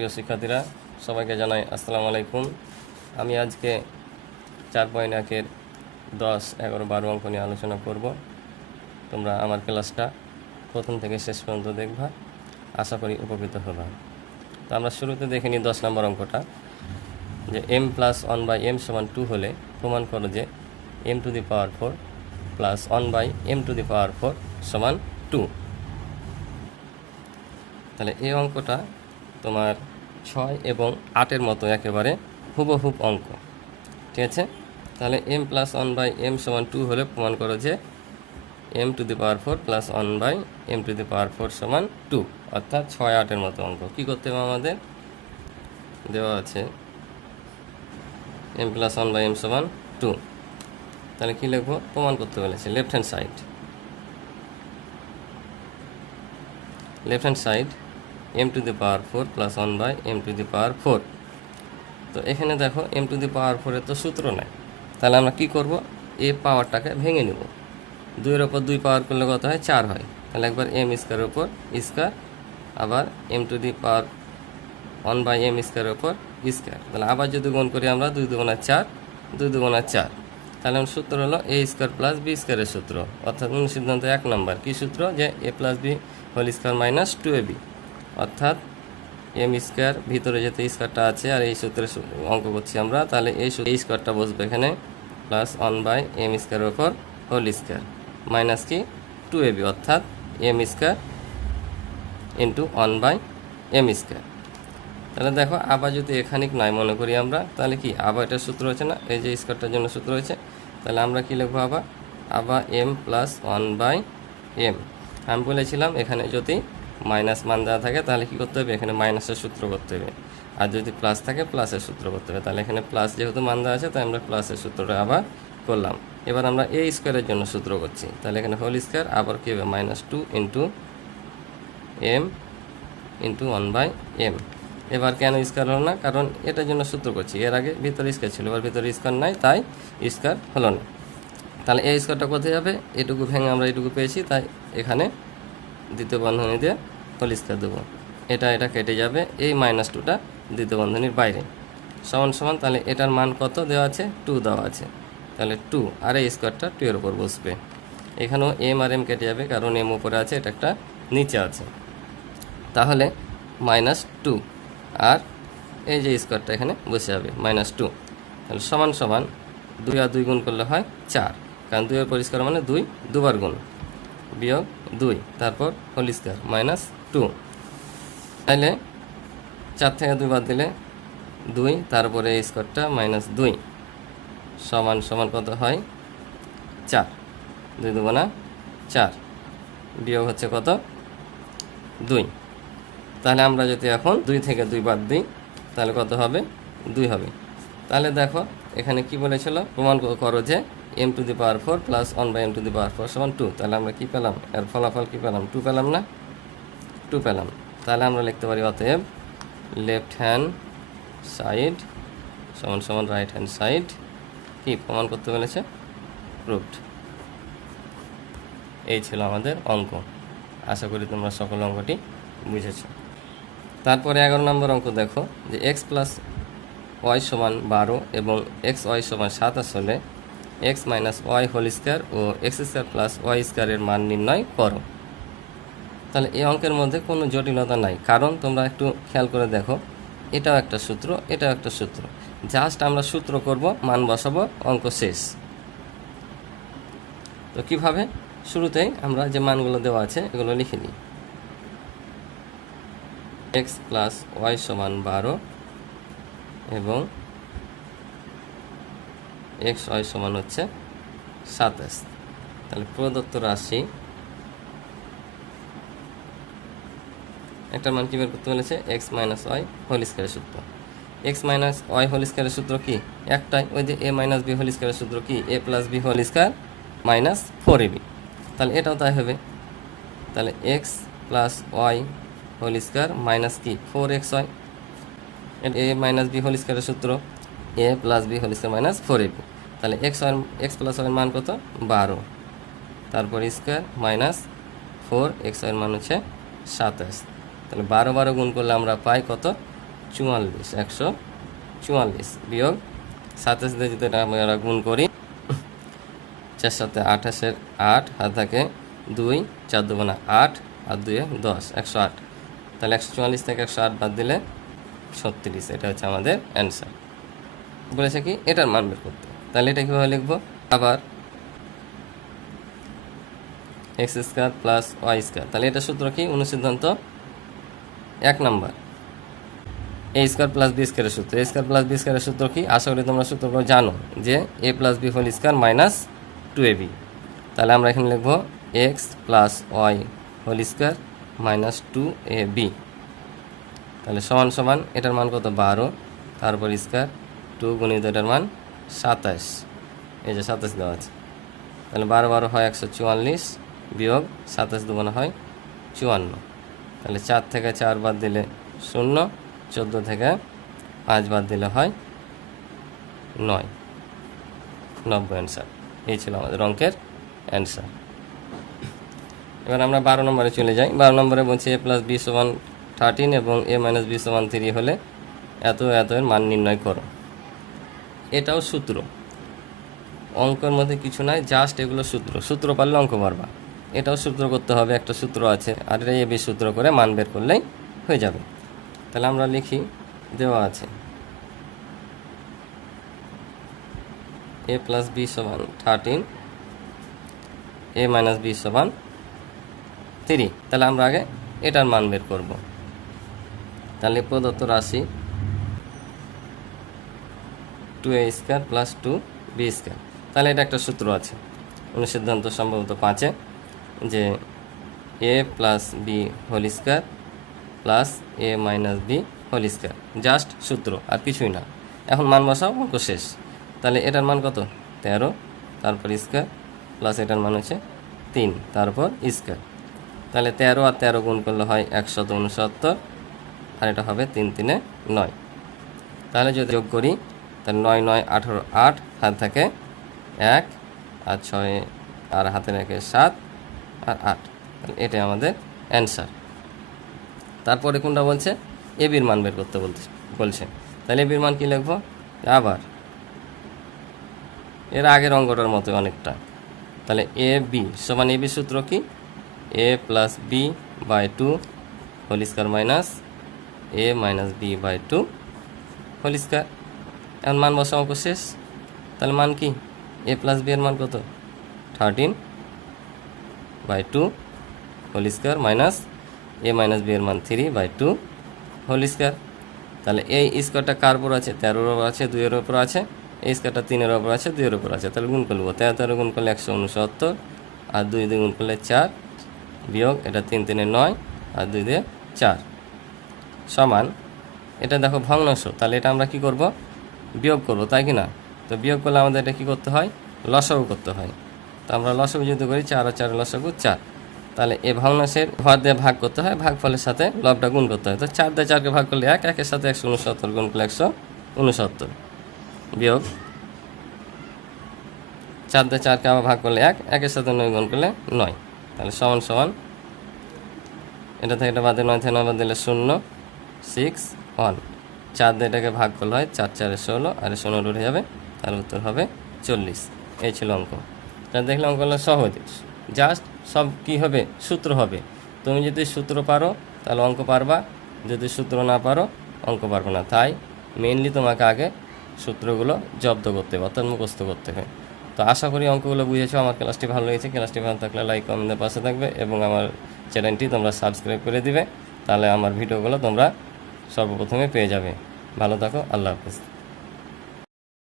প্রিয় শিক্ষার্থীরা, সবাইকে জানাই আসসালামু আলাইকুম। আমি আজকে 4.1-এর 10, 11, 12 অঙ্ক নিয়ে আলোচনা করব। তোমরা আমার ক্লাসটা প্রথম থেকে শেষ পর্যন্ত দেখবা, আশা করি উপকৃত হবা। তো আমরা শুরুতে দেখে নিই 10 নম্বর অঙ্কটা, যে m + 1/m = 2 হলে প্রমাণ করো যে m⁴ + 1/m⁴ = 2। তাহলে এই অঙ্কটা তোমার 6 এবং 8-এর মতো একেবারে হুবহুব অঙ্ক, ঠিক আছে। তাহলে m + 1/m = 2 হলে প্রমাণ করো যে m⁴ + 1/m⁴ = 2, অর্থাৎ 6, 8-এর মতো অঙ্ক। কী করতে হবে আমাদের? দেওয়া আছে m + 1/m = 2। তাহলে কী লিখবো? প্রমাণ করতে বলেছে left hand side m⁴ + 1/m⁴। তো এখানে দেখো m⁴ এর তো সূত্র নাই, তাহলে আমরা কি করব? এই পাওয়ারটাকে ভেঙে নেব। 2-এর ওপর 2 পাওয়ার করলে কত হয়? 4 হয়। তাহলে একবার m² ওপর স্কোয়ার, আবার m⁴ 1/m² ওপর স্কোয়ার। তাহলে আবার যদি গুণ করি আমরা 2 × 4, 2 × 4, তাহলে আমার সূত্র হলো a² + b² এর সূত্র, অর্থাৎ অনুসিদ্ধান্ত 1 নম্বর। কী সূত্র? যে a + b² - 2ab, অর্থাৎ m², ভিতরে যেতে স্কোয়ারটা আছে আর এই সূত্রে অঙ্ক করছি আমরা, তাহলে এই স্কোয়ারটা বসবে এখানে প্লাস 1/m² ওপর হোল স্কোয়ার মাইনাস কি 2ab, অর্থাৎ m² × 1/m²। তাহলে দেখো আবার যদি এখানিক নাই মনে করি আমরা, তাহলে কি আবার এটা সূত্র হচ্ছে না, এই যে স্কোয়ারটার জন্য সূত্র হয়েছে। তাহলে আমরা কি লিখবো? আবার m + 1/m। আমি বলেছিলাম এখানে যদি মাইনাস মান দেওয়া থাকে তাহলে কী করতে হবে? এখানে মাইনাসের সূত্র করতে হবে, আর যদি প্লাস থাকে প্লাসের সূত্র করতে হবে। তাহলে এখানে প্লাস যেহেতু মান দেওয়া আছে, তাই আমরা প্লাসের সূত্রটা আবার করলাম। এবার আমরা a² এর জন্য সূত্র করছি, তাহলে এখানে হোল স্কোয়ার, আবার কী হবে? -2 × m × 1/m। এবার কেন স্কোয়ার হলো না? কারণ এটার জন্য সূত্র করছি, এর আগে ভিতরে স্কোয়ার ছিল, এবার ভিতরে স্কোয়ার নাই, তাই স্কোয়ার হলো না। তাহলে এই স্কোয়ারটা কোথায় যাবে? এটুকু ভেঙে আমরা এটুকু পেয়েছি, তাই এখানে দ্বিতীয় বন্ধনী দিয়ে হোল স্কোয়ার দেবো। এটা কেটে যাবে, এই -2টা দ্বিতীয় বন্ধনীর বাইরে, সমান সমান। তাহলে এটার মান কত দেওয়া আছে? 2 দেওয়া আছে, তাহলে 2, আর এই স্কোয়ারটা 2 এর উপর বসবে। এখানেও m আর m কেটে যাবে, কারণ m উপরে আছে, এটা একটা নিচে আছে। তাহলে -2, আর এই যে স্কোয়ারটা এখানে বসে যাবে -2। তাহলে সমান সমান 2 আর 2 গুণ করলে হয় 4, কারণ 2 এর পরিষ্কার মানে 2 দুবার গুণ, বিয়োগ 2, তারপর হোল স্কোয়ার -2। তাহলে 4 থেকে 2 বাদ দিলে 2, তারপরে এই স্কোয়ারটা -2 সমান সমান কত হয়? 4, 2 × 2 = 4, বিয়োগ হচ্ছে কত? 2। তাহলে আমরা যদি এখন 2 থেকে 2 বাদ দিই তাহলে কত হবে? 2 হবে। তাহলে দেখো এখানে কি বলেছিল? প্রমাণ করো যে m⁴ + 1/m⁴ = 2। তাহলে আমরা কি পেলাম? এর ফলাফল কি পেলাম? 2 পেলাম না? 2 পেলাম। তাহলে আমরা লিখতে পারি অতএব left hand side = right hand side. কি প্রমাণ করতে বলেছে? প্রুভড। এই ছিল আমাদের অঙ্ক। আশা করি তোমরা সকল অঙ্কটি বুঝেছ। তারপরে 11 নম্বর অঙ্ক দেখো, যে x + y = 12 এবং xy = 27 হলে x - y² ও x² + y² এর মান নির্ণয় করো। তাহলে এই অঙ্কের মধ্যে কোনো জটিলতা নাই, কারণ তোমরা একটু খেয়াল করে দেখো, এটাও একটা সূত্র, এটাও একটা সূত্র। জাস্ট আমরা সূত্র করব, মান বসাবো, অঙ্ক শেষ। তো কিভাবে? শুরুতেই আমরা যে মানগুলো দেওয়া আছে এগুলো লিখে নিই। x + y = 12 এবং xy = হচ্ছে 27। তাহলে প্রদত্ত রাশি একটা মান কি বের করতে বলেছে? x - y² সূত্র। x - y² সূত্র কি? একটাই, ওই যে a - b² সূত্র কি? a + b² - 4ab। তাহলে এটাও তাই হবে। তাহলে x + y² মাইনাস কি 4xy, a - b² সূত্র a + b² - 4ab। তাহলে x + y এর মান কত? 12, তারপর স্কোয়ার মাইনাস 4, xy এর মান হচ্ছে 27। তাহলে 12 গুণ করলে আমরা পাই কত? 144 144 বিয়োগ 27 দিয়ে যদি এটা আমরা গুণ করি, 4 7 28 8 হাত থাকে 2, 4 2 8 আর 2 10 108। তাহলে 144 থেকে 108 বাদ দিলে 36, এটা হচ্ছে আমাদের অ্যান্সার। বলেছে কি এটার মান বের করতে। তাহলে এটা কীভাবে লিখবো? আবার x square plus y square, তাহলে এটা সূত্র কি? অনুসিদ্ধান্ত 1 number, a square plus B স্কয়ারের সূত্র। a স্কয়ার প্লাস বি স্কয়ারের সূত্র কি? আশা করি তোমরা সূত্রগুলো জানো, যে a plus B whole square minus 2ab। তাহলে আমরা এখানে লিখবো x plus y whole square minus 2ab। তাহলে সমান সমান এটার মান কত? 12, তারপর স্কয়ার 2 গুণিত এটার মান 27, এই যে 27 দেওয়া আছে। তাহলে 12 12 হয় 144 বিয়োগ 27 দুগুণে হয় 54। তাহলে 4 থেকে 4 বাদ দিলে 0, 14 থেকে 5 বাদ দিলে হয় 9, 90 অ্যান্সার। এই ছিল আমাদের অঙ্কের অ্যান্সার। এবার আমরা 12 নম্বরে চলে যাই। 12 নম্বরে বলছি a প্লাস বি সমান 13 এবং a মাইনাস বি সমান 3 হলে এত এত এর মান নির্ণয় করো। এটাও সূত্র, অঙ্কের মধ্যে কিছু নাই, জাস্ট এগুলো সূত্র। সূত্র পারলে অঙ্ক পারবা। এটাও সূত্র করতে হবে, একটা সূত্র আছে, আর এটা এ বি সূত্র করে মান বের করলেই হয়ে যাবে। তাহলে আমরা লিখি, দেওয়া আছে a প্লাস বি সমান 13, a মাইনাস বি সমান 3। তাহলে আমরা আগে এটার মান বের করব। তাহলে প্রদত্ত রাশি 2a square plus 2b square. তাহলে এটা একটা সূত্র আছে অনুসিদ্ধান্ত সম্ভবত 5-এ, যে a plus B whole square plus a minus B whole square, just সূত্র আর কিছুই না। এখন মান বসাও, অঙ্ক শেষ। তাহলে এটার মান কত? 13, তারপর স্কয়ার প্লাস এটার মান হচ্ছে 3, তারপর স্কয়ার। তাহলে 13 আর 13 গুণ করলে হয় 169, আর এটা হবে 3 3 9। তাহলে যদি যোগ করি, তাহলে 9 9 18 8 হাত থাকে 1 আর 6 আর হাতে রেখে 7 আর 8। তাহলে এটাই আমাদের অ্যান্সার। তারপরে কোনটা বলছে? এ বির মান বের করতে বলছে। তাহলে এ বির মান কী লিখবো? আবার এর আগের অঙ্কটার মতো অনেকটা। তাহলে এ বি সমান, এ বি সূত্র কি? a plus B by 2 whole square minus a minus B by 2 whole square. এখন মান বসা, অঙ্ক শেষ। তাহলে মান কি? a প্লাস বি এর মান কত? 13 by 2 whole square minus a minus B এর মান 3 বাই 2 হোল স্কয়ার। তাহলে এই স্কয়ারটা কার উপর আছে? 13-এর উপর আছে, 2-এর উপর আছে। এই স্কয়ারটা 3-এর উপর আছে, 2-এর উপর আছে। তাহলে গুণ করবো, 13 13 গুণ করলে 169, আর 2 2 গুণ করলে 4, বিয়োগ এটা 3 3 9, আর 2 দিয়ে 4 সমান, এটা দেখো ভগ্নাংশ। তাহলে এটা আমরা কি করব? বিয়োগ করব, তাই কি না? তো বিয়োগ করলে আমাদের এটা কী করতে হয়? লসাগু করতে হয়। তো আমরা লসাগু যদি করি, 4 আর 4 লসাগু 4। তাহলে এ ভগ্নাংশের ভর দিয়ে ভাগ করতে হয়, ভাগফলের সাথে লবটা গুণ করতে হয়। তো 4 দিয়ে 4কে ভাগ করলে 1, 1-এর সাথে 169 গুণ করলে 169, বিয়োগ 4 দিয়ে 4কে আবার ভাগ করলে 1, 1-এর সাথে 9 গুণ করলে 9। তাহলে সমান সমান, এটা থেকে এটা বাদে 9 থেকে 9 বাদ দিলে 0 6 1। 4 দিয়ে এটাকে ভাগ করলে হয় 4 4 16, আর 16 উঠে যাবে, তার উত্তর হবে 40। এই ছিল অঙ্ক। তাহলে দেখলে অঙ্কগুলো সহজ, জাস্ট সব কী হবে? সূত্র হবে। তুমি যদি সূত্র পারো তাহলে অঙ্ক পারবা, যদি সূত্র না পারো অঙ্ক পারবে না। তাই মেইনলি তোমাকে আগে সূত্রগুলো জব্দ করতে হবে, অর্থাৎ মুখস্থ করতে হবে। তো আশা করি অঙ্কগুলো বুঝেছো। আমার ক্লাসটি ভালো লেগেছে। ক্লাসটি ভালো থাকলে লাইক কমেন্টের পাশে থাকবে, এবং আমার চ্যানেলটি তোমরা সাবস্ক্রাইব করে দিবে। তাহলে আমার ভিডিওগুলো তোমরা সর্বপ্রথমে পেয়ে যাবে। ভালো থাকো, আল্লাহ হাফেজ।